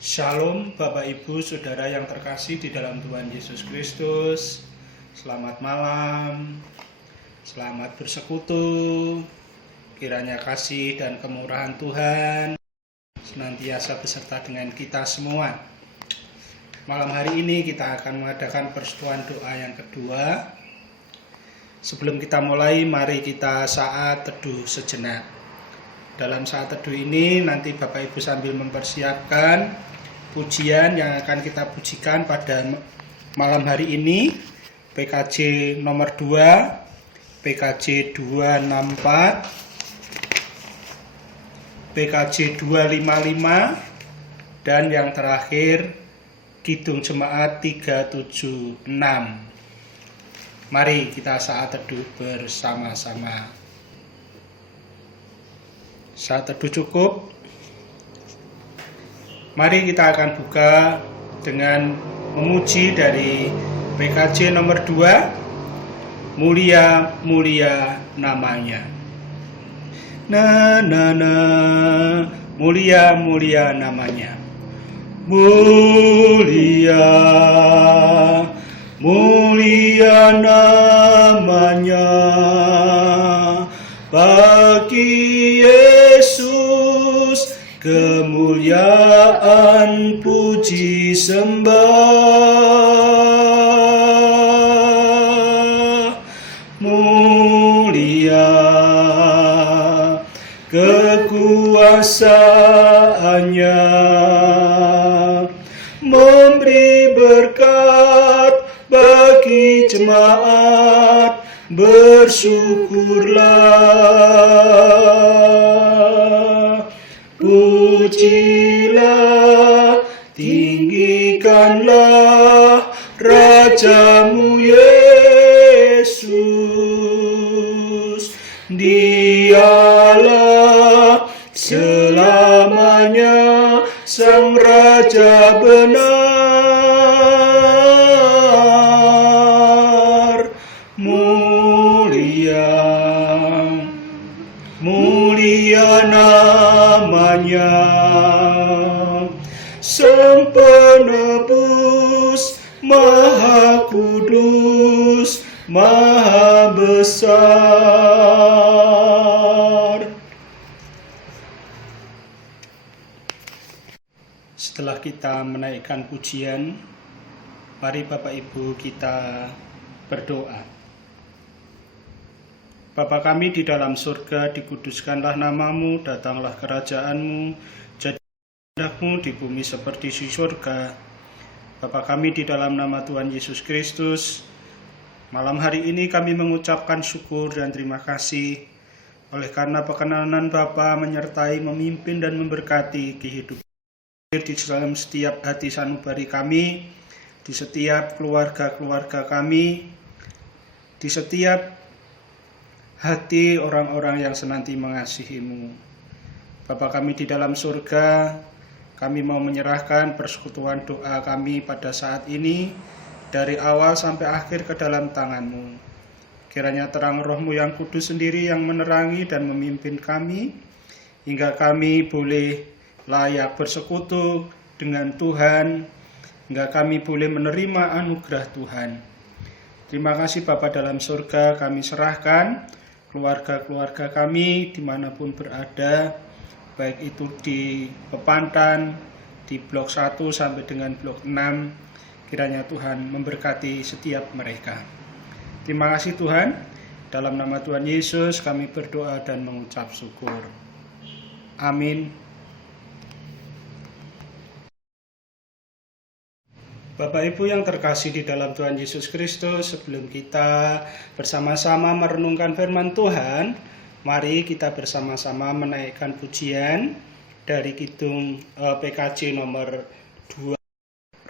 Shalom Bapak Ibu Saudara yang terkasih di dalam Tuhan Yesus Kristus. Selamat malam, selamat bersekutu. Kiranya kasih dan kemurahan Tuhan senantiasa beserta dengan kita semua. Malam hari ini kita akan mengadakan persetujuan doa yang kedua. Sebelum kita mulai, mari kita saat teduh sejenak. Dalam saat teduh ini nanti Bapak Ibu sambil mempersiapkan pujian yang akan kita pujikan pada malam hari ini, PKJ nomor 2, PKJ 264, PKJ 255, dan yang terakhir Kidung Jemaat 376. Mari kita saat teduh bersama-sama. Saat teduh cukup. Mari kita akan buka dengan memuji dari PKJ nomor 2, Mulia Mulia Namanya. Mulia Mulia Namanya. Mulia Mulia Namanya bagi Yesus, kemuliaan puji sembah. Mulia kekuasaannya, memberi berkat bagi jemaat. Bersyukurlah, pujilah, tinggikanlah Rajamu Yesus. Dialah selamanya Sang Raja benar. Mulia Mulia Namanya, Sang Penebus, Maha Kudus, Maha Besar. Setelah kita menaikkan pujian, mari Bapak Ibu kita berdoa. Bapa kami di dalam surga, dikuduskanlah namamu, datanglah kerajaanmu, jadilah kehendakmu di bumi seperti di surga. Bapa kami di dalam nama Tuhan Yesus Kristus, malam hari ini kami mengucapkan syukur dan terima kasih oleh karena perkenanan Bapa menyertai, memimpin dan memberkati kehidupan di dalam setiap hati sanubari kami, di setiap keluarga-keluarga kami, di setiap hati orang-orang yang senanti mengasihi-Mu. Bapa kami di dalam surga, kami mau menyerahkan persekutuan doa kami pada saat ini, dari awal sampai akhir ke dalam tangan-Mu. Kiranya terang Roh-Mu yang kudus sendiri yang menerangi dan memimpin kami, hingga kami boleh layak bersekutu dengan Tuhan, hingga kami boleh menerima anugerah Tuhan. Terima kasih Bapa dalam surga, kami serahkan keluarga-keluarga kami dimanapun berada, baik itu di Pepantan, di blok 1 sampai dengan blok 6, kiranya Tuhan memberkati setiap mereka. Terima kasih Tuhan, dalam nama Tuhan Yesus kami berdoa dan mengucap syukur. Amin. Bapak Ibu yang terkasih di dalam Tuhan Yesus Kristus, sebelum kita bersama-sama merenungkan firman Tuhan, mari kita bersama-sama menaikkan pujian dari Kidung PKJ nomor 255,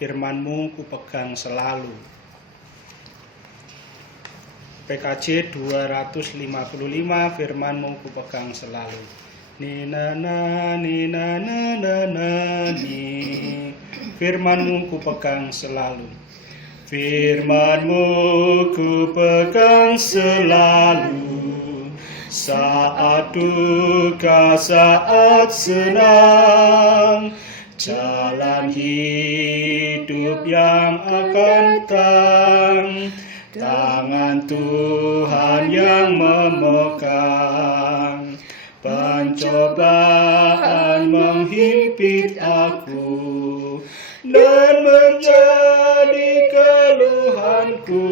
Firman-Mu kupegang selalu. PKJ 255, Firman-Mu kupegang selalu. Nina na nina na na na ni, firman-Mu kupegang selalu. Firman-Mu kupegang selalu, saat duka, saat senang, jalan hidup yang akan datang, tangan Tuhan yang memegang. Pencobaan menghimpit aku dan menjadi keluhanku.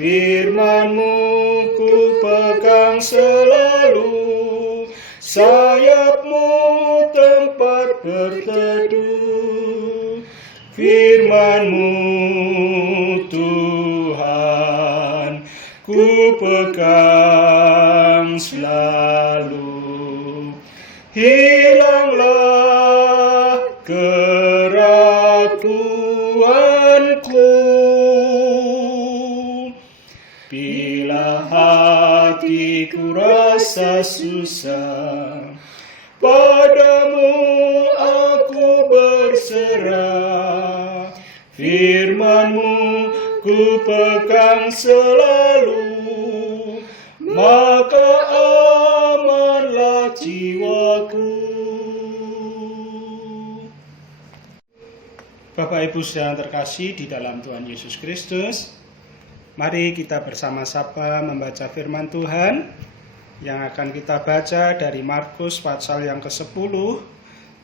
Firman-Mu ku pegang selalu, sayap-Mu tempat berteduh. Firman-Mu Tuhan ku pegang selalu. Hilanglah keraguanku bila hatiku rasa susah, padamu aku berserah. Firman-Mu ku pegang selalu, maka amanlah jiwaku. Bapak Ibu yang terkasih di dalam Tuhan Yesus Kristus, mari kita bersama-sama membaca firman Tuhan yang akan kita baca dari Markus pasal yang ke-10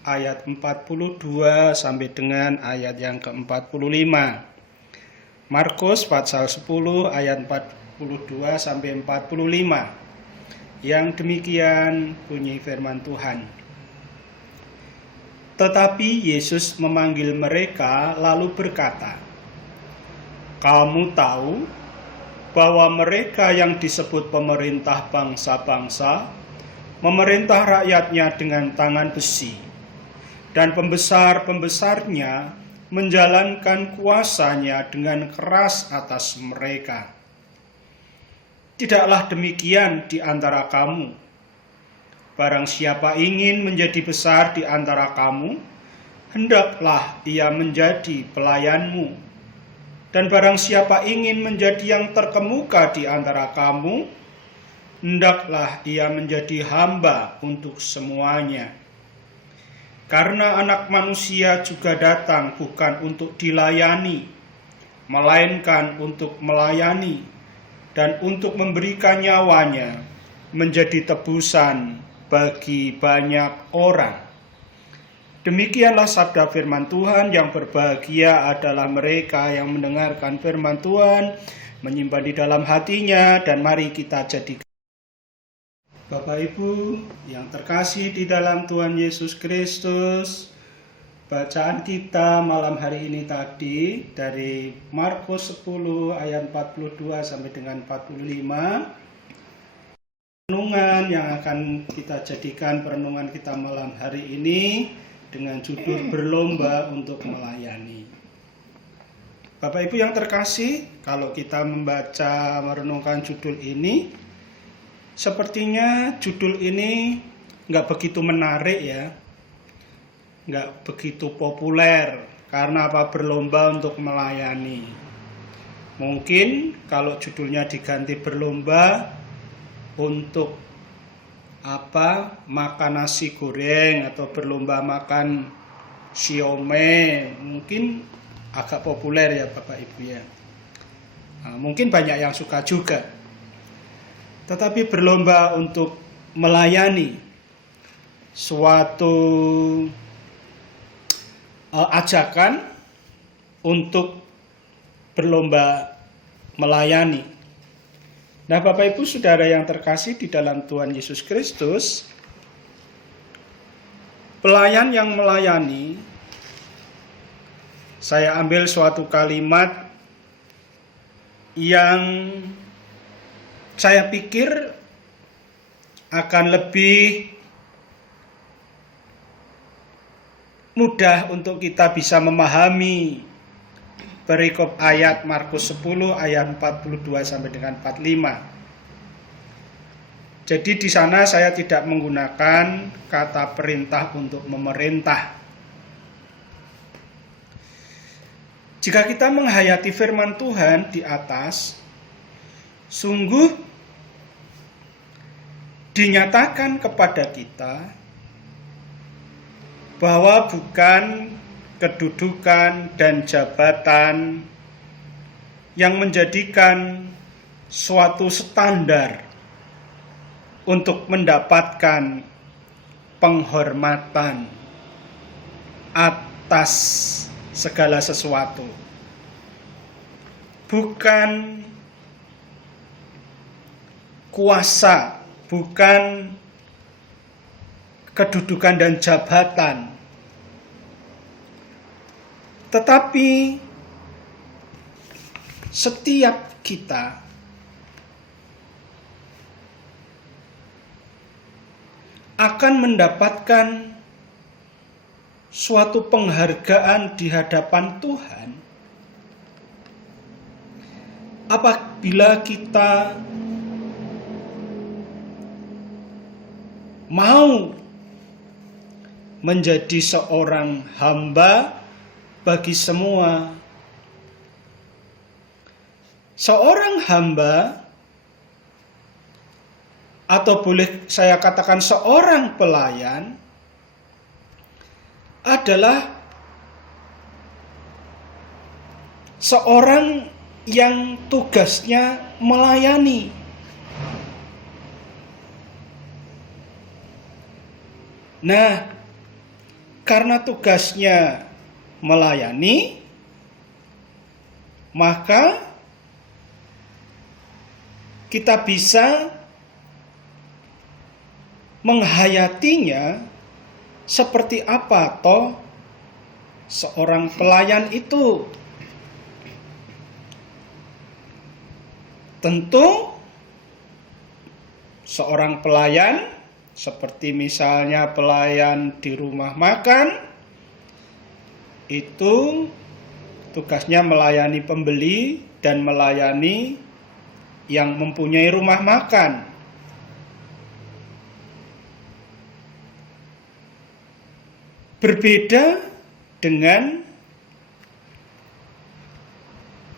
ayat 42 sampai dengan ayat yang ke-45. Markus pasal 10 ayat 42 sampai 45. Yang demikian bunyi firman Tuhan. Tetapi Yesus memanggil mereka lalu berkata, "Kamu tahu bahwa mereka yang disebut pemerintah bangsa-bangsa memerintah rakyatnya dengan tangan besi, dan pembesar-pembesarnya menjalankan kuasanya dengan keras atas mereka. Tidaklah demikian di antara kamu. Barang siapa ingin menjadi besar di antara kamu, hendaklah ia menjadi pelayanmu. Dan barang siapa ingin menjadi yang terkemuka di antara kamu, hendaklah ia menjadi hamba untuk semuanya. Karena Anak Manusia juga datang bukan untuk dilayani, melainkan untuk melayani dan untuk memberikan nyawanya menjadi tebusan bagi banyak orang." Demikianlah sabda firman Tuhan. Yang berbahagia adalah mereka yang mendengarkan firman Tuhan, menyimpan di dalam hatinya, dan mari kita jadikan. Bapak Ibu yang terkasih di dalam Tuhan Yesus Kristus, bacaan kita malam hari ini tadi dari Markus 10 ayat 42 sampai dengan 45. Renungan yang akan kita jadikan perenungan kita malam hari ini dengan judul berlomba untuk melayani. Bapak Ibu yang terkasih, kalau kita membaca merenungkan judul ini, sepertinya judul ini nggak begitu menarik ya, nggak begitu populer. Karena apa? Berlomba untuk melayani. Mungkin kalau judulnya diganti berlomba untuk apa, makan nasi goreng atau berlomba makan siomay, mungkin agak populer ya Bapak Ibu ya. Mungkin banyak yang suka juga. Tetapi berlomba untuk melayani suatu ajakan untuk berlomba melayani. Nah, Bapak Ibu Saudara yang terkasih di dalam Tuhan Yesus Kristus, pelayan yang melayani, saya ambil suatu kalimat yang saya pikir akan lebih mudah untuk kita bisa memahami perikop ayat Markus 10 ayat 42 sampai dengan 45. Jadi di sana saya tidak menggunakan kata perintah untuk memerintah. Jika kita menghayati firman Tuhan di atas, sungguh dinyatakan kepada kita bahwa bukan kedudukan dan jabatan yang menjadikan suatu standar untuk mendapatkan penghormatan atas segala sesuatu. Bukan kuasa, bukan kedudukan dan jabatan, tetapi setiap kita akan mendapatkan suatu penghargaan di hadapan Tuhan apabila kita mau menjadi seorang hamba bagi semua. Seorang hamba, atau boleh saya katakan seorang pelayan, adalah seorang yang tugasnya melayani. Nah, karena tugasnya melayani, maka kita bisa menghayatinya seperti apa toh seorang pelayan itu. Tentu seorang pelayan seperti misalnya pelayan di rumah makan itu tugasnya melayani pembeli dan melayani yang mempunyai rumah makan. Berbeda dengan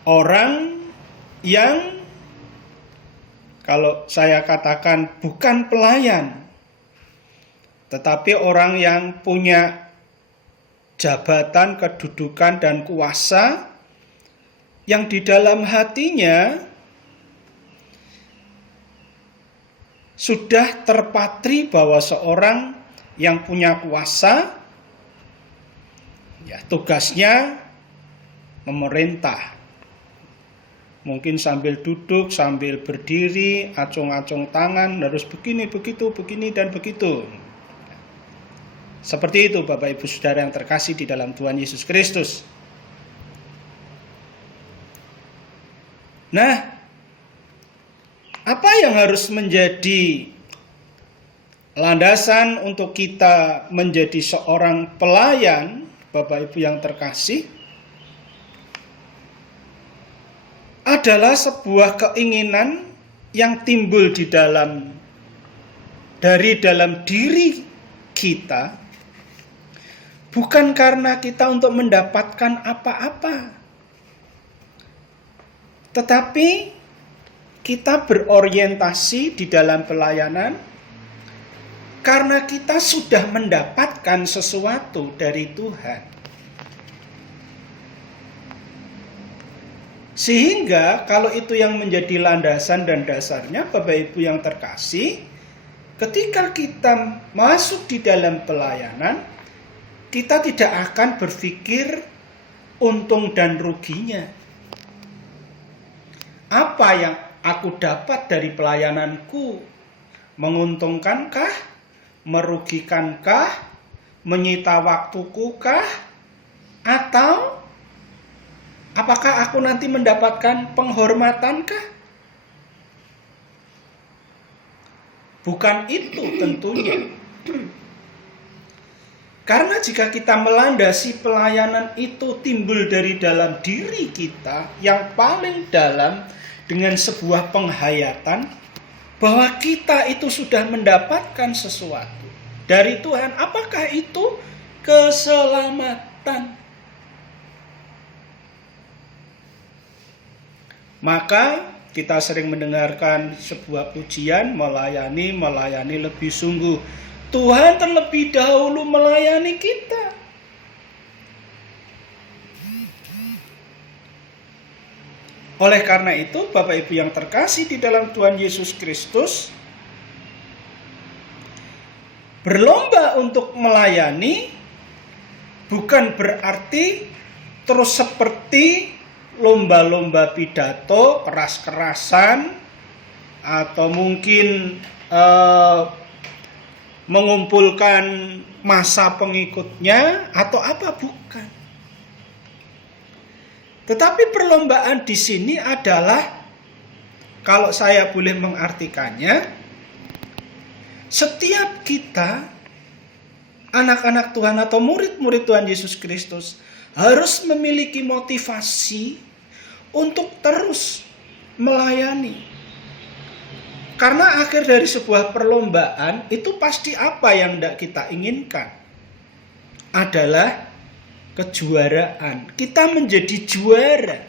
orang yang kalau saya katakan bukan pelayan, tetapi orang yang punya jabatan, kedudukan, dan kuasa yang di dalam hatinya sudah terpatri bahwa seorang yang punya kuasa, ya tugasnya memerintah. Mungkin sambil duduk, sambil berdiri, acung-acung tangan, harus begini, begitu, begini, dan begitu. Seperti itu Bapak Ibu Saudara yang terkasih di dalam Tuhan Yesus Kristus. Nah, apa yang harus menjadi landasan untuk kita menjadi seorang pelayan, Bapak Ibu yang terkasih, adalah sebuah keinginan yang timbul dari dalam diri kita, bukan karena kita untuk mendapatkan apa-apa, tetapi kita berorientasi di dalam pelayanan karena kita sudah mendapatkan sesuatu dari Tuhan. Sehingga kalau itu yang menjadi landasan dan dasarnya, Bapak Ibu yang terkasih, ketika kita masuk di dalam pelayanan, kita tidak akan berpikir untung dan ruginya. Apa yang aku dapat dari pelayananku? Menguntungkankah? Merugikankah? Menyita waktukukah? Atau apakah aku nanti mendapatkan penghormatankah? Bukan itu tentunya. Karena jika kita melandasi pelayanan itu timbul dari dalam diri kita yang paling dalam dengan sebuah penghayatan bahwa kita itu sudah mendapatkan sesuatu dari Tuhan. Apakah itu keselamatan? Maka Kita sering mendengarkan sebuah pujian, melayani lebih sungguh. Tuhan terlebih dahulu melayani kita. Oleh karena itu, Bapak Ibu yang terkasih di dalam Tuhan Yesus Kristus, berlomba untuk melayani bukan berarti terus seperti lomba-lomba pidato, keras-kerasan, atau mungkin mengumpulkan massa pengikutnya, atau apa, bukan. Tetapi perlombaan di sini adalah, kalau saya boleh mengartikannya, setiap kita, anak-anak Tuhan atau murid-murid Tuhan Yesus Kristus, harus memiliki motivasi untuk terus melayani. Karena akhir dari sebuah perlombaan itu pasti apa yang tidak kita inginkan adalah kejuaraan. Kita menjadi juara.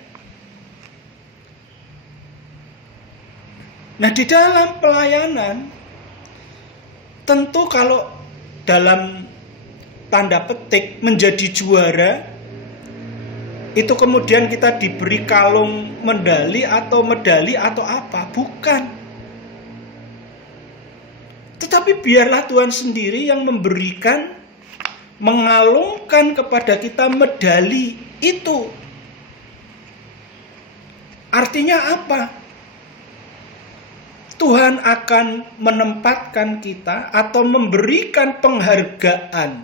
Nah, di dalam pelayanan, tentu kalau dalam tanda petik menjadi juara, itu kemudian kita diberi kalung medali atau apa, bukan. Tetapi biarlah Tuhan sendiri yang memberikan, mengalungkan kepada kita medali itu. Artinya apa? Tuhan akan menempatkan kita atau memberikan penghargaan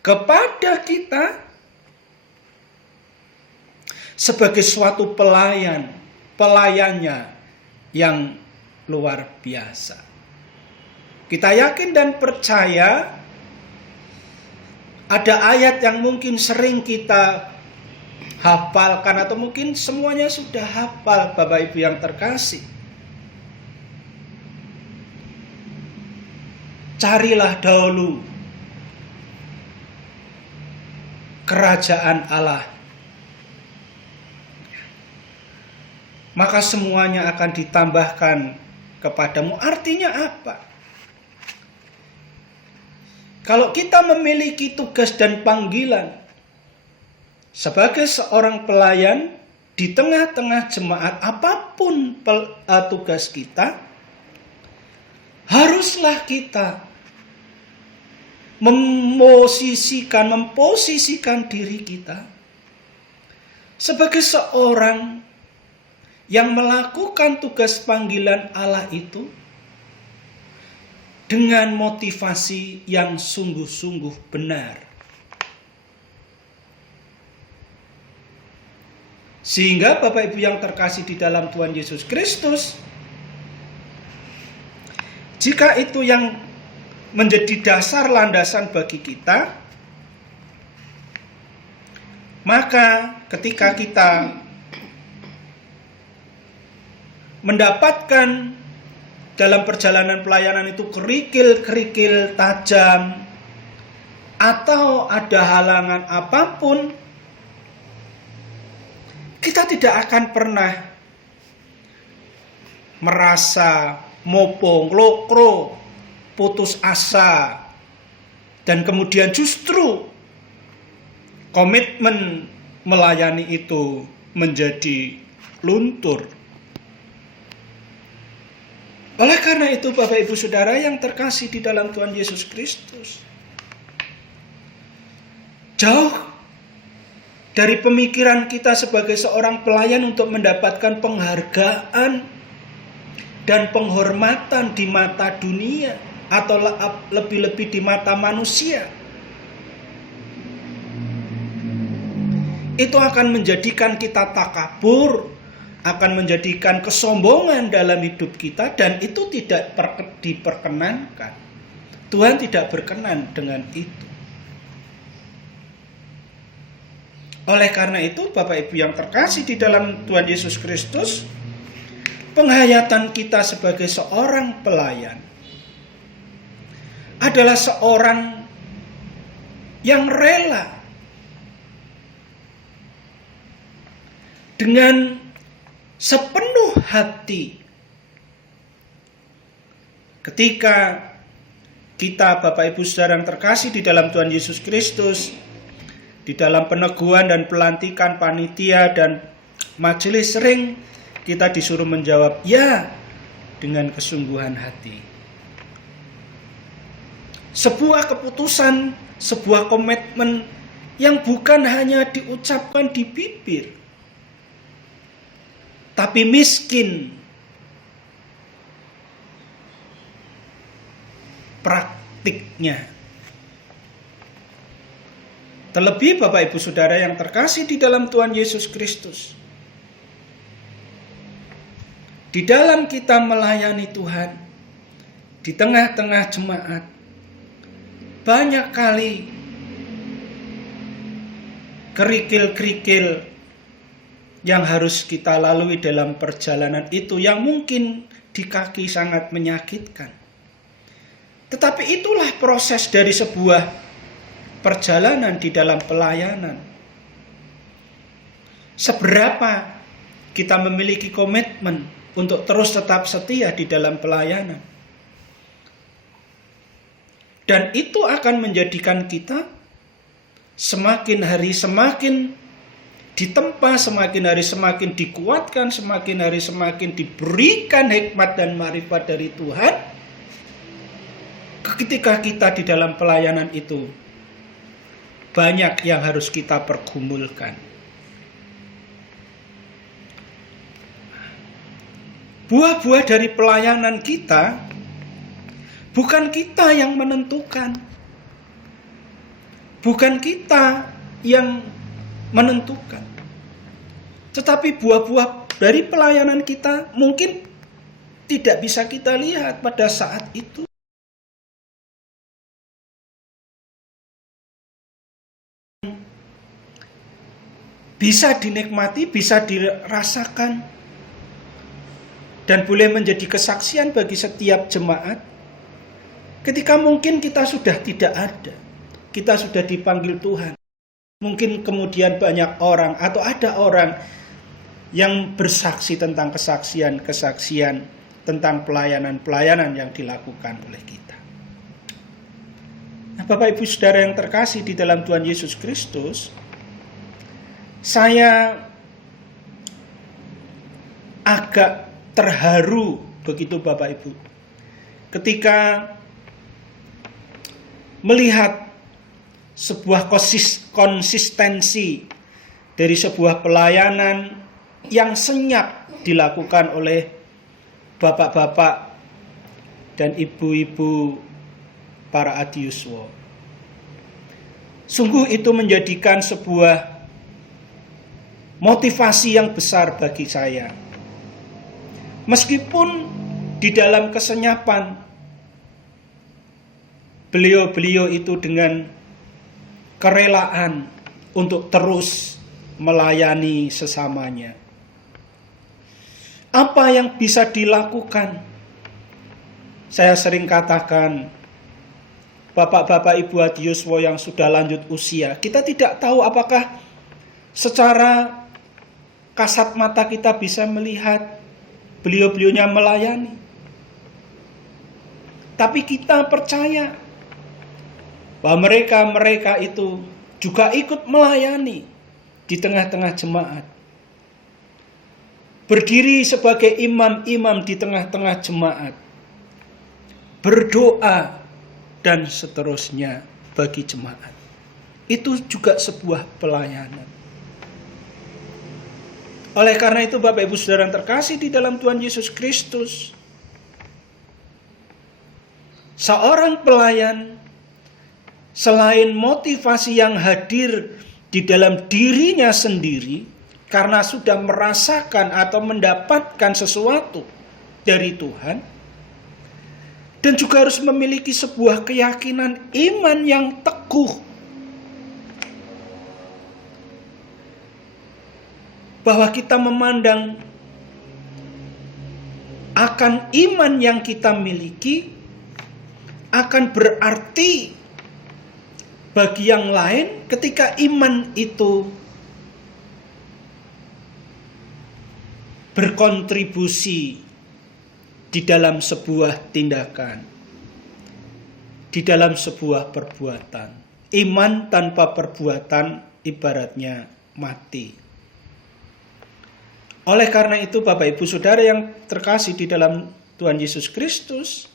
kepada kita sebagai suatu pelayannya yang luar biasa. Kita yakin dan percaya ada ayat yang mungkin sering kita hafalkan atau mungkin semuanya sudah hafal, Bapak Ibu yang terkasih. Carilah dahulu kerajaan Allah, maka semuanya akan ditambahkan kepadamu. Artinya apa? Kalau kita memiliki tugas dan panggilan sebagai seorang pelayan di tengah-tengah jemaat, apapun tugas kita, haruslah kita memposisikan diri kita sebagai seorang yang melakukan tugas panggilan Allah itu dengan motivasi yang sungguh-sungguh benar. Sehingga Bapak Ibu yang terkasih di dalam Tuhan Yesus Kristus, jika itu yang menjadi dasar landasan bagi kita, maka ketika kita mendapatkan dalam perjalanan pelayanan itu kerikil-kerikil tajam atau ada halangan apapun, kita tidak akan pernah merasa mopong, lokro, putus asa, dan kemudian justru komitmen melayani itu menjadi luntur. Oleh karena itu, Bapak Ibu Saudara yang terkasih di dalam Tuhan Yesus Kristus, jauh dari pemikiran kita sebagai seorang pelayan untuk mendapatkan penghargaan dan penghormatan di mata dunia atau lebih-lebih di mata manusia. Itu akan menjadikan kita takabur, akan menjadikan kesombongan dalam hidup kita, dan itu tidak diperkenankan. Tuhan tidak berkenan dengan itu. Oleh karena itu, Bapak Ibu yang terkasih di dalam Tuhan Yesus Kristus, penghayatan kita sebagai seorang pelayan adalah seorang yang rela dengan sepenuh hati. Ketika kita, Bapak Ibu Saudara yang terkasih di dalam Tuhan Yesus Kristus, di dalam peneguhan dan pelantikan panitia dan majelis, sering kita disuruh menjawab ya dengan kesungguhan hati. Sebuah keputusan, sebuah komitmen yang bukan hanya diucapkan di bibir, tapi miskin praktiknya. Terlebih Bapak Ibu Saudara yang terkasih di dalam Tuhan Yesus Kristus, di dalam kita melayani Tuhan, di tengah-tengah jemaat, banyak kali kerikil-kerikil yang harus kita lalui dalam perjalanan itu, yang mungkin di kaki sangat menyakitkan. Tetapi itulah proses dari sebuah perjalanan di dalam pelayanan. Seberapa kita memiliki komitmen untuk terus tetap setia di dalam pelayanan. Dan itu akan menjadikan kita semakin hari semakin ditempa, semakin hari semakin dikuatkan, semakin hari semakin diberikan hikmat dan marifat dari Tuhan. Ketika kita di dalam pelayanan itu, banyak yang harus kita pergumulkan. Buah-buah dari pelayanan kita, bukan kita yang menentukan. Bukan kita yang menentukan. Tetapi buah-buah dari pelayanan kita mungkin tidak bisa kita lihat pada saat itu. Bisa dinikmati, bisa dirasakan, dan boleh menjadi kesaksian bagi setiap jemaat ketika mungkin kita sudah tidak ada, kita sudah dipanggil Tuhan. Mungkin kemudian banyak orang atau ada orang yang bersaksi tentang kesaksian-kesaksian tentang pelayanan-pelayanan yang dilakukan oleh kita. Nah, Bapak Ibu Saudara yang terkasih di dalam Tuhan Yesus Kristus, saya agak terharu begitu Bapak Ibu ketika melihat sebuah konsistensi dari sebuah pelayanan yang senyap dilakukan oleh bapak-bapak dan ibu-ibu para adiuswa. Sungguh itu menjadikan sebuah motivasi yang besar bagi saya. Meskipun di dalam kesenyapan beliau-beliau itu dengan kerelaan untuk terus melayani sesamanya. Apa yang bisa dilakukan? Saya sering katakan, bapak-bapak ibu adiuswa yang sudah lanjut usia, kita tidak tahu apakah secara kasat mata kita bisa melihat beliau-beliaunya melayani. Tapi kita percaya bahwa mereka itu juga ikut melayani di tengah-tengah jemaat. Berdiri sebagai imam-imam di tengah-tengah jemaat. Berdoa dan seterusnya bagi jemaat. Itu juga sebuah pelayanan. Oleh karena itu Bapak Ibu Saudara yang terkasih di dalam Tuhan Yesus Kristus, seorang pelayan selain motivasi yang hadir di dalam dirinya sendiri karena sudah merasakan atau mendapatkan sesuatu dari Tuhan, dan juga harus memiliki sebuah keyakinan iman yang teguh bahwa kita memandang akan iman yang kita miliki akan berarti bagi yang lain ketika iman itu berkontribusi di dalam sebuah tindakan, di dalam sebuah perbuatan. Iman tanpa perbuatan ibaratnya mati. Oleh karena itu, Bapak Ibu Saudara yang terkasih di dalam Tuhan Yesus Kristus,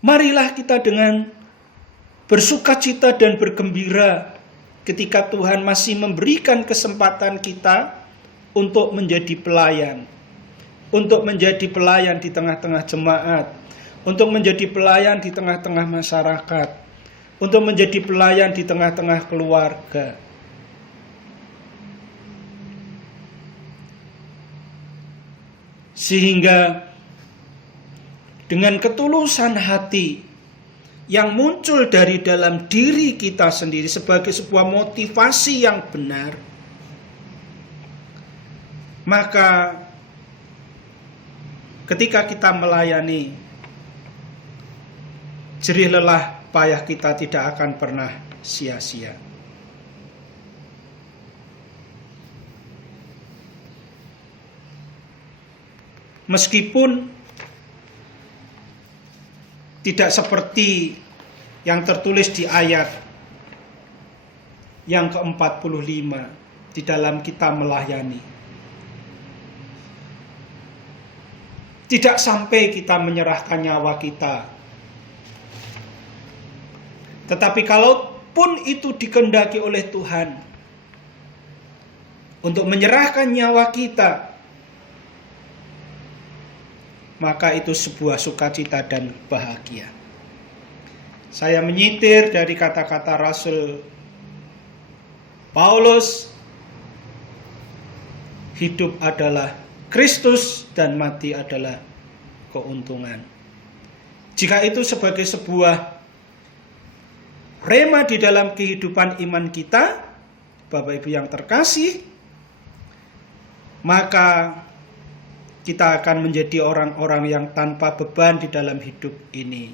marilah kita dengan bersukacita dan bergembira ketika Tuhan masih memberikan kesempatan kita untuk menjadi pelayan. Untuk menjadi pelayan di tengah-tengah jemaat. Untuk menjadi pelayan di tengah-tengah masyarakat. Untuk menjadi pelayan di tengah-tengah keluarga. Sehingga dengan ketulusan hati yang muncul dari dalam diri kita sendiri sebagai sebuah motivasi yang benar, maka ketika kita melayani, jerih lelah payah kita tidak akan pernah sia-sia. Meskipun tidak seperti yang tertulis di ayat yang ke-45 di dalam kita melayani. Tidak sampai kita menyerahkan nyawa kita. Tetapi kalaupun itu dikehendaki oleh Tuhan untuk menyerahkan nyawa kita, maka itu sebuah sukacita dan bahagia. Saya menyitir dari kata-kata Rasul Paulus, hidup adalah Kristus dan mati adalah keuntungan. Jika itu sebagai sebuah rema di dalam kehidupan iman kita, Bapak Ibu yang terkasih, maka kita akan menjadi orang-orang yang tanpa beban di dalam hidup ini.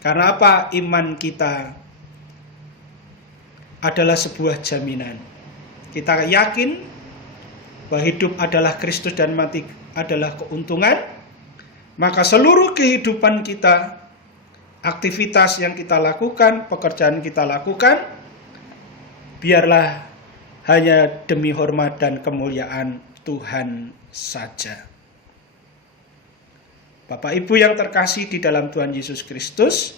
Karena apa? Iman kita adalah sebuah jaminan. Kita yakin bahwa hidup adalah Kristus dan mati adalah keuntungan. Maka seluruh kehidupan kita, aktivitas yang kita lakukan, pekerjaan kita lakukan, biarlah hanya demi hormat dan kemuliaan Tuhan saja. Bapak Ibu yang terkasih di dalam Tuhan Yesus Kristus,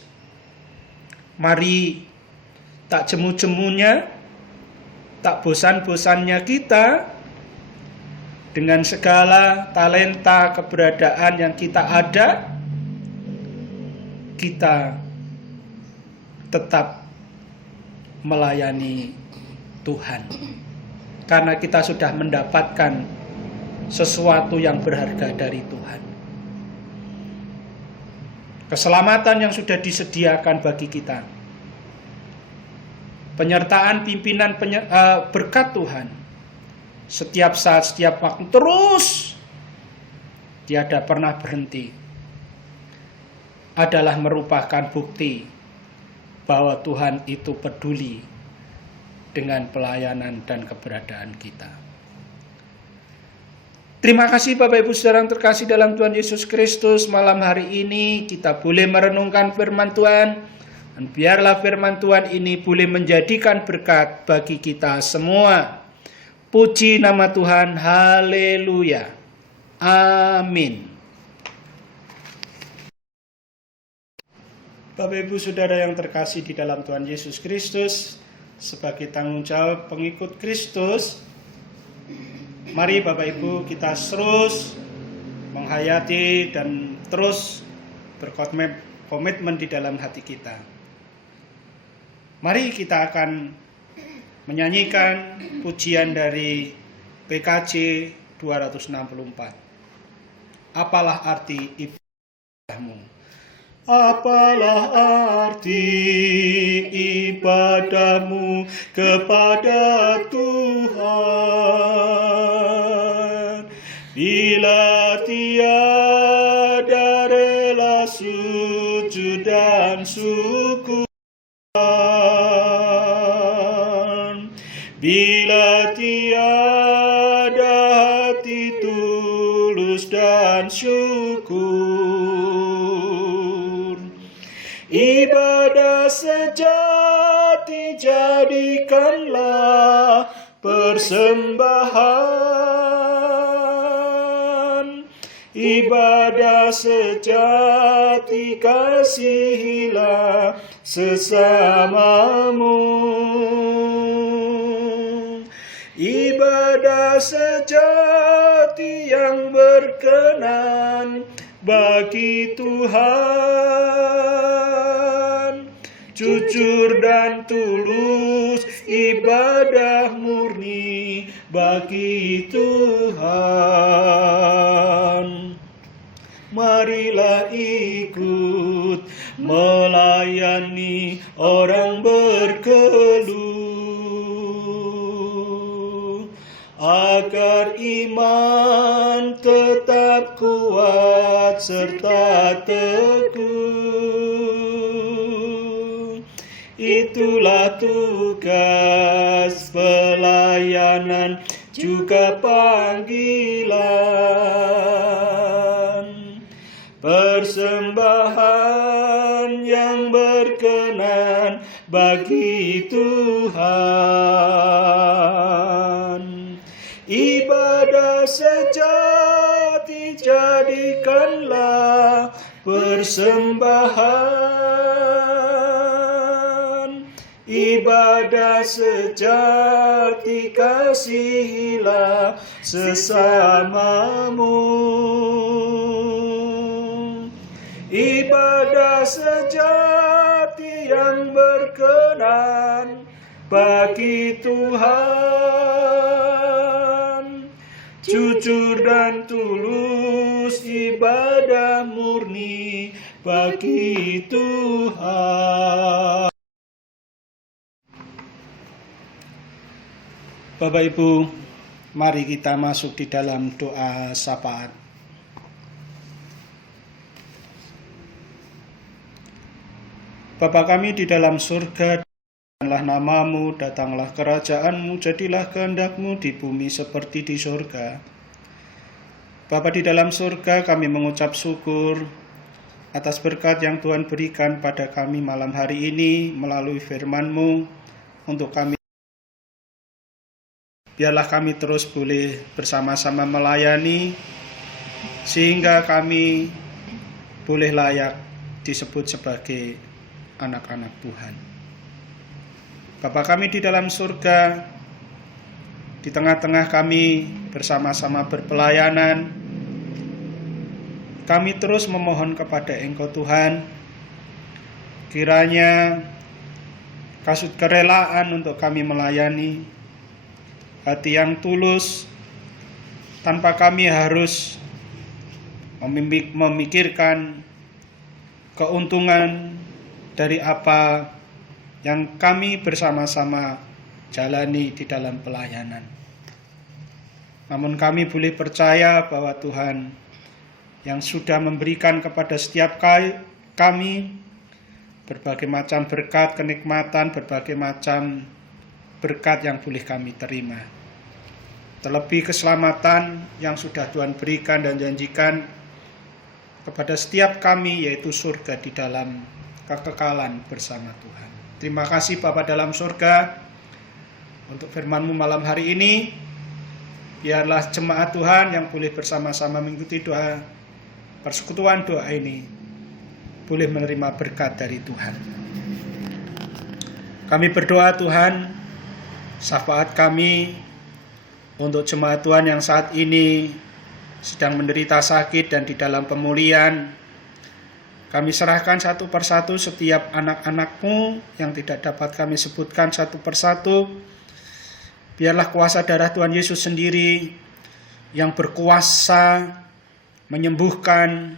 mari tak jemu-jemunya, tak bosan-bosannya kita dengan segala talenta keberadaan yang kita ada, kita tetap melayani Tuhan. Karena kita sudah mendapatkan sesuatu yang berharga dari Tuhan. Keselamatan yang sudah disediakan bagi kita. Penyertaan pimpinan berkat Tuhan. Setiap saat, setiap waktu terus tiada pernah berhenti. Adalah merupakan bukti bahwa Tuhan itu peduli dengan pelayanan dan keberadaan kita. Terima kasih Bapak Ibu Saudara yang terkasih dalam Tuhan Yesus Kristus. Malam hari ini kita boleh merenungkan firman Tuhan. Dan biarlah firman Tuhan ini boleh menjadikan berkat bagi kita semua. Puji nama Tuhan. Haleluya. Amin. Bapak Ibu Saudara yang terkasih di dalam Tuhan Yesus Kristus, sebagai tanggung jawab pengikut Kristus, mari Bapak Ibu kita terus menghayati dan terus berkomitmen di dalam hati kita. Mari kita akan menyanyikan pujian dari PKJ 264. Apalah arti ibadahmu? Apalah arti ibadahmu kepada Tuhan, bila tiada rela sujud dan syukur, bila tiada ucapan syukur. Ibadah sejati jadikanlah persembahan. Ibadah sejati kasihilah sesamamu. Ibadah sejati yang berkenan bagi Tuhan, jujur dan tulus, ibadah murni bagi Tuhan. Marilah ikut melayani orang berkeluh, agar iman tetap kuat serta teguh. Itulah tugas pelayanan juga panggilan. Persembahan yang berkenan bagi Tuhan. Ibadah sejati jadikanlah persembahan. Ibadah sejati kasihilah sesamamu. Ibadah sejati yang berkenan bagi Tuhan, jujur dan tulus, ibadah murni bagi Tuhan. Bapak Ibu, mari kita masuk di dalam doa syafaat. Bapa kami di dalam surga, datanglah namamu, datanglah kerajaanmu, jadilah kehendakmu di bumi seperti di surga. Bapa di dalam surga, kami mengucap syukur atas berkat yang Tuhan berikan pada kami malam hari ini melalui firman-Mu untuk kami. Biarlah kami terus boleh bersama-sama melayani, sehingga kami boleh layak disebut sebagai anak-anak Tuhan. Bapa kami di dalam surga, di tengah-tengah kami bersama-sama berpelayanan, kami terus memohon kepada Engkau Tuhan, kiranya kasut kerelaan untuk kami melayani, hati yang tulus, tanpa kami harus memikirkan keuntungan dari apa yang kami bersama-sama jalani di dalam pelayanan. Namun kami boleh percaya bahwa Tuhan yang sudah memberikan kepada setiap kami berbagai macam berkat, kenikmatan, berbagai macam berkat yang boleh kami terima. Terlebih keselamatan yang sudah Tuhan berikan dan janjikan kepada setiap kami, yaitu surga di dalam kekekalan bersama Tuhan. Terima kasih Bapa dalam surga untuk firman-Mu malam hari ini. Biarlah jemaat Tuhan yang boleh bersama-sama mengikuti doa persekutuan doa ini boleh menerima berkat dari Tuhan. Kami berdoa Tuhan, syafaat kami untuk jemaat Tuhan yang saat ini sedang menderita sakit dan di dalam pemulihan. Kami serahkan satu persatu setiap anak-anak-Mu yang tidak dapat kami sebutkan satu persatu. Biarlah kuasa darah Tuhan Yesus sendiri yang berkuasa menyembuhkan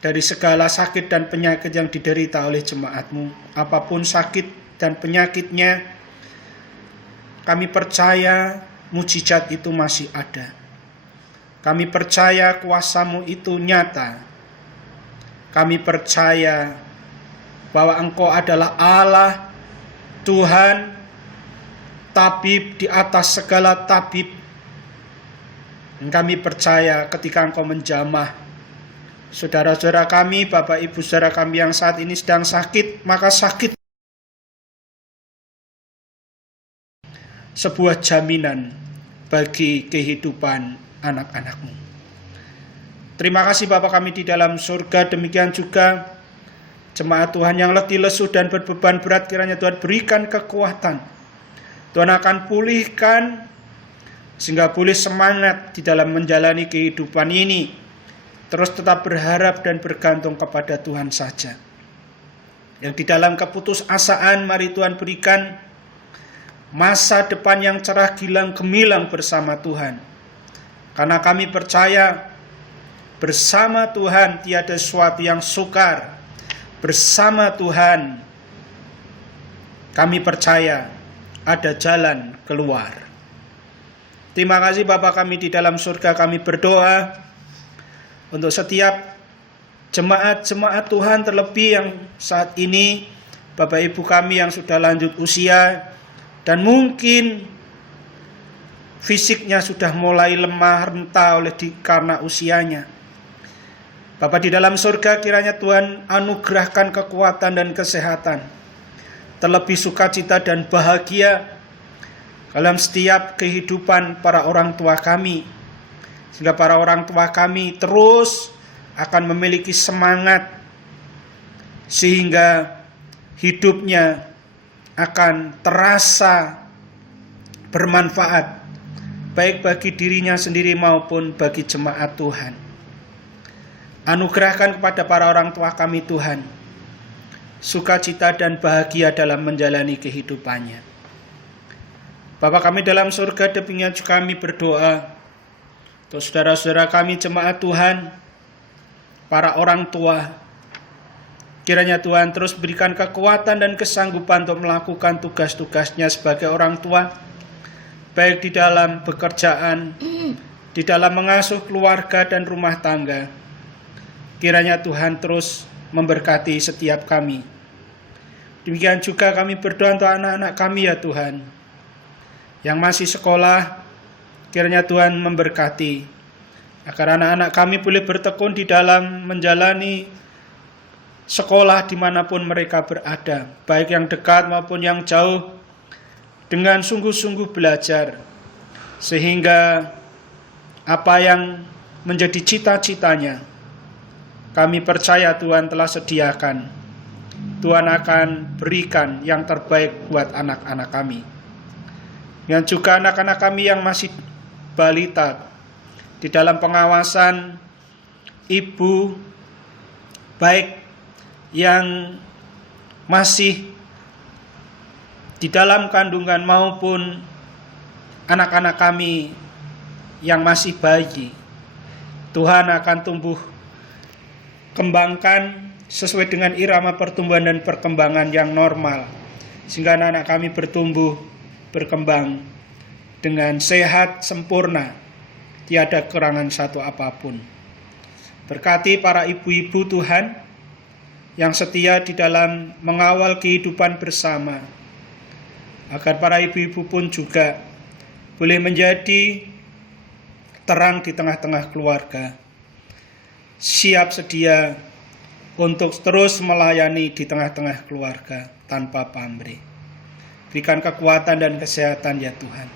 dari segala sakit dan penyakit yang diderita oleh jemaat-Mu. Apapun sakit dan penyakitnya, kami percaya mujizat itu masih ada. Kami percaya kuasa-Mu itu nyata. Kami percaya bahwa Engkau adalah Allah, Tuhan, tabib di atas segala tabib. Dan kami percaya ketika Engkau menjamah saudara-saudara kami, Bapak Ibu saudara kami yang saat ini sedang sakit, maka sakit sebuah jaminan bagi kehidupan anak-anak-Mu. Terima kasih Bapa kami di dalam surga. Demikian juga jemaat Tuhan yang letih lesu dan berbeban berat, kiranya Tuhan berikan kekuatan. Tuhan akan pulihkan sehingga boleh semangat di dalam menjalani kehidupan ini, terus tetap berharap dan bergantung kepada Tuhan saja. Yang di dalam keputusasaan, mari Tuhan berikan masa depan yang cerah gilang gemilang bersama Tuhan. Karena kami percaya bersama Tuhan tiada sesuatu yang sukar. Bersama Tuhan kami percaya ada jalan keluar. Terima kasih Bapa kami di dalam surga. Kami berdoa untuk setiap jemaat-jemaat Tuhan, terlebih yang saat ini Bapak Ibu kami yang sudah lanjut usia dan mungkin fisiknya sudah mulai lemah renta karena usianya. Bapa di dalam surga, kiranya Tuhan anugerahkan kekuatan dan kesehatan, terlebih sukacita dan bahagia dalam setiap kehidupan para orang tua kami, sehingga para orang tua kami terus akan memiliki semangat, sehingga hidupnya akan terasa bermanfaat, baik bagi dirinya sendiri maupun bagi jemaat Tuhan. Anugerahkan kepada para orang tua kami Tuhan sukacita dan bahagia dalam menjalani kehidupannya. Bapa kami dalam surga, demikian juga kami berdoa untuk saudara-saudara kami jemaat Tuhan, para orang tua. Kiranya Tuhan terus berikan kekuatan dan kesanggupan untuk melakukan tugas-tugasnya sebagai orang tua, baik di dalam pekerjaan, di dalam mengasuh keluarga dan rumah tangga. Kiranya Tuhan terus memberkati setiap kami. Demikian juga kami berdoa untuk anak-anak kami ya Tuhan, yang masih sekolah. Kiranya Tuhan memberkati, agar anak-anak kami boleh bertekun di dalam menjalani sekolah dimanapun mereka berada, baik yang dekat maupun yang jauh, dengan sungguh-sungguh belajar, sehingga apa yang menjadi cita-citanya, kami percaya Tuhan telah sediakan. Tuhan akan berikan yang terbaik buat anak-anak kami. Dan juga anak-anak kami yang masih balita, di dalam pengawasan ibu, baik yang masih di dalam kandungan maupun anak-anak kami yang masih bayi. Tuhan akan tumbuh kembangkan sesuai dengan irama pertumbuhan dan perkembangan yang normal, sehingga anak-anak kami berkembang dengan sehat sempurna, tiada kekurangan satu apapun. Berkati para ibu-ibu Tuhan yang setia di dalam mengawal kehidupan bersama, agar para ibu-ibu pun juga boleh menjadi terang di tengah-tengah keluarga, siap sedia untuk terus melayani di tengah-tengah keluarga tanpa pamrih. Berikan kekuatan dan kesehatan ya Tuhan.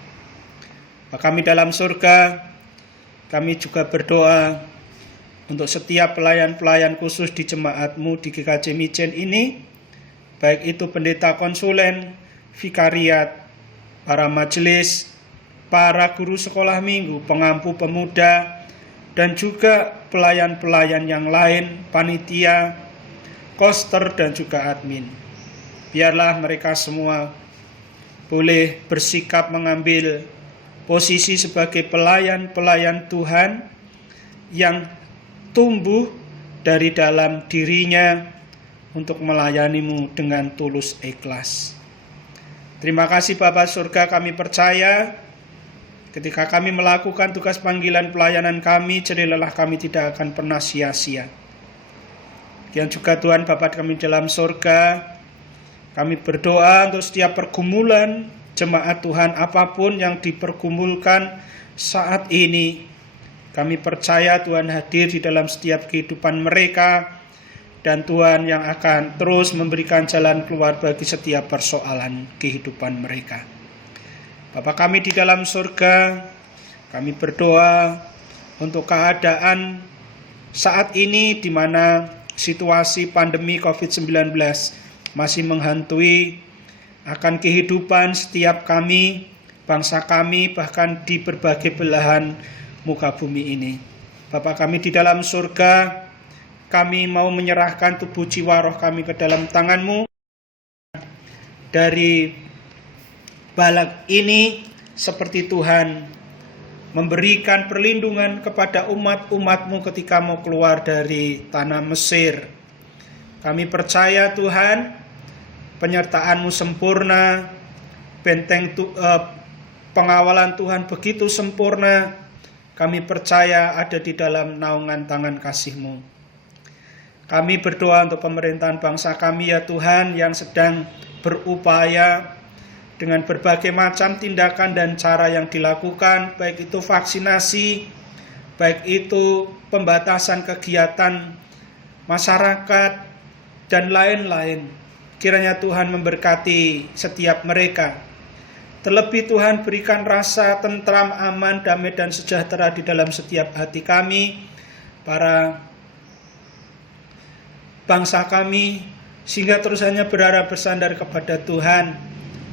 Kami dalam surga, kami juga berdoa untuk setiap pelayan-pelayan khusus di jemaat-Mu di GKJ Mijen ini, baik itu pendeta konsulen, vikariat, para majelis, para guru sekolah minggu, pengampu pemuda, dan juga pelayan-pelayan yang lain, panitia, koster, dan juga admin. Biarlah mereka semua boleh bersikap mengambil posisi sebagai pelayan-pelayan Tuhan yang tumbuh dari dalam dirinya untuk melayani-Mu dengan tulus ikhlas. Terima kasih Bapa surga, kami percaya ketika kami melakukan tugas panggilan pelayanan kami, jerih lelah kami tidak akan pernah sia-sia. Dan juga Tuhan Bapa kami dalam surga, kami berdoa untuk setiap pergumulan jemaat Tuhan apapun yang dipergumulkan saat ini, Kami percaya Tuhan hadir di dalam setiap kehidupan mereka, dan Tuhan yang akan terus memberikan jalan keluar bagi setiap persoalan kehidupan mereka. Bapa kami di dalam surga, kami berdoa untuk keadaan saat ini di mana situasi pandemi COVID-19 masih menghantui akan kehidupan setiap kami, bangsa kami, bahkan di berbagai belahan muka bumi ini. Bapa kami di dalam surga, kami mau menyerahkan tubuh jiwa roh kami ke dalam tangan-Mu. Dari balak ini, seperti Tuhan memberikan perlindungan kepada umat-umat-Mu ketika mau keluar dari tanah Mesir. Kami percaya Tuhan, penyertaan-Mu sempurna, pengawalan Tuhan begitu sempurna. Kami percaya ada di dalam naungan tangan kasih-Mu. Kami berdoa untuk pemerintahan bangsa kami ya Tuhan, yang sedang berupaya dengan berbagai macam tindakan dan cara yang dilakukan, baik itu vaksinasi, baik itu pembatasan kegiatan masyarakat, dan lain-lain. Kiranya Tuhan memberkati setiap mereka. Terlebih Tuhan berikan rasa tentram, aman, damai, dan sejahtera di dalam setiap hati kami, para bangsa kami, sehingga terus hanya berharap bersandar kepada Tuhan,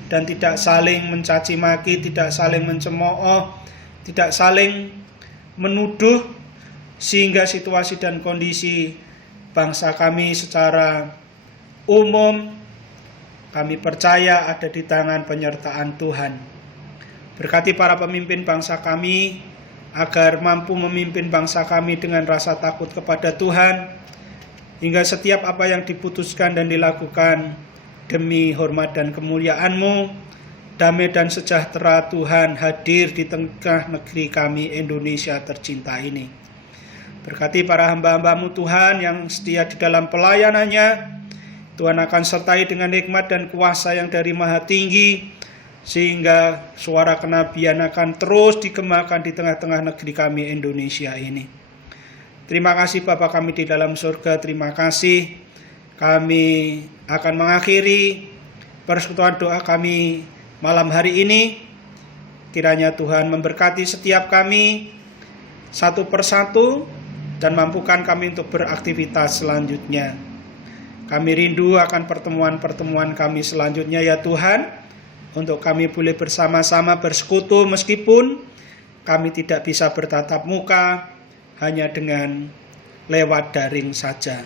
dan tidak saling mencaci maki, tidak saling mencemooh, tidak saling menuduh, sehingga situasi dan kondisi bangsa kami secara umum kami percaya ada di tangan penyertaan Tuhan. Berkati para pemimpin bangsa kami agar mampu memimpin bangsa kami dengan rasa takut kepada Tuhan, hingga setiap apa yang diputuskan dan dilakukan demi hormat dan kemuliaan-Mu, damai dan sejahtera Tuhan hadir di tengah negeri kami Indonesia tercinta ini. Berkati para hamba-hamba-Mu Tuhan yang setia di dalam pelayanannya. Tuhan akan sertai dengan nikmat dan kuasa yang dari Maha Tinggi, sehingga suara kenabian akan terus digemakan di tengah-tengah negeri kami Indonesia ini. Terima kasih Bapa kami di dalam surga, terima kasih. Kami akan mengakhiri persekutuan doa kami malam hari ini. Kiranya Tuhan memberkati setiap kami satu persatu dan mampukan kami untuk beraktivitas selanjutnya. Kami rindu akan pertemuan-pertemuan kami selanjutnya ya Tuhan, untuk kami boleh bersama-sama bersekutu meskipun kami tidak bisa bertatap muka, hanya dengan lewat daring saja.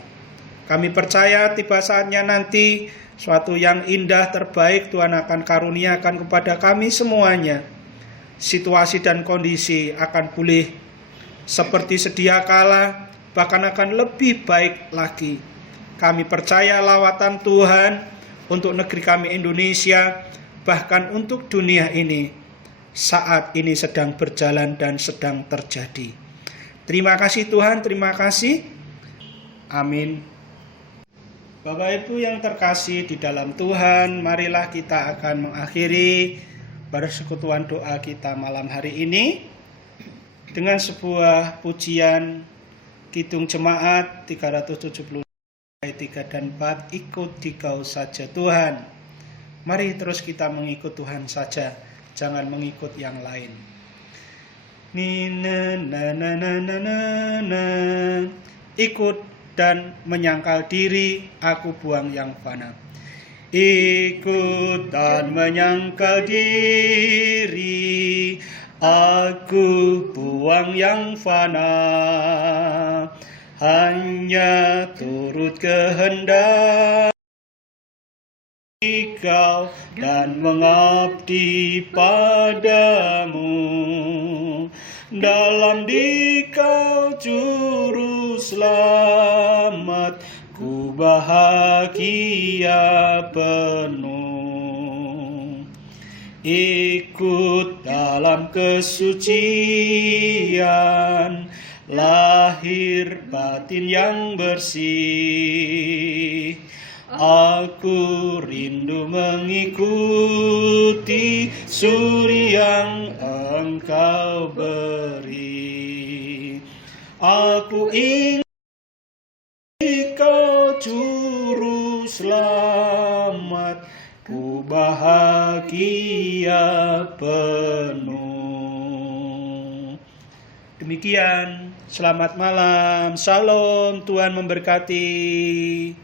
Kami percaya tiba saatnya nanti suatu yang indah terbaik Tuhan akan karuniakan kepada kami semuanya. Situasi dan kondisi akan pulih seperti sedia kala, bahkan akan lebih baik lagi. Kami percaya lawatan Tuhan untuk negeri kami Indonesia, bahkan untuk dunia ini, saat ini sedang berjalan dan sedang terjadi. Terima kasih Tuhan, terima kasih. Amin. Bapak Ibu yang terkasih di dalam Tuhan, marilah kita akan mengakhiri persekutuan doa kita malam hari ini dengan sebuah pujian Kidung Jemaat 370 ayat 3 dan 4, ikut Dikau saja Tuhan. Mari terus kita mengikut Tuhan saja, jangan mengikut yang lain. Ikut dan menyangkal diri, aku buang yang fana. Ikut dan menyangkal diri, aku buang yang fana. Hanya turut kehendak Kau dan mengabdi padamu. Dalam Dikau juru selamat, ku bahagia penuh. Ikut dalam kesucian, lahir batin yang bersih. Aku rindu mengikuti suri yang Engkau beri. Aku ingin Kau juru selamat, ku bahagia penuh. Demikian, selamat malam, salam, Tuhan memberkati.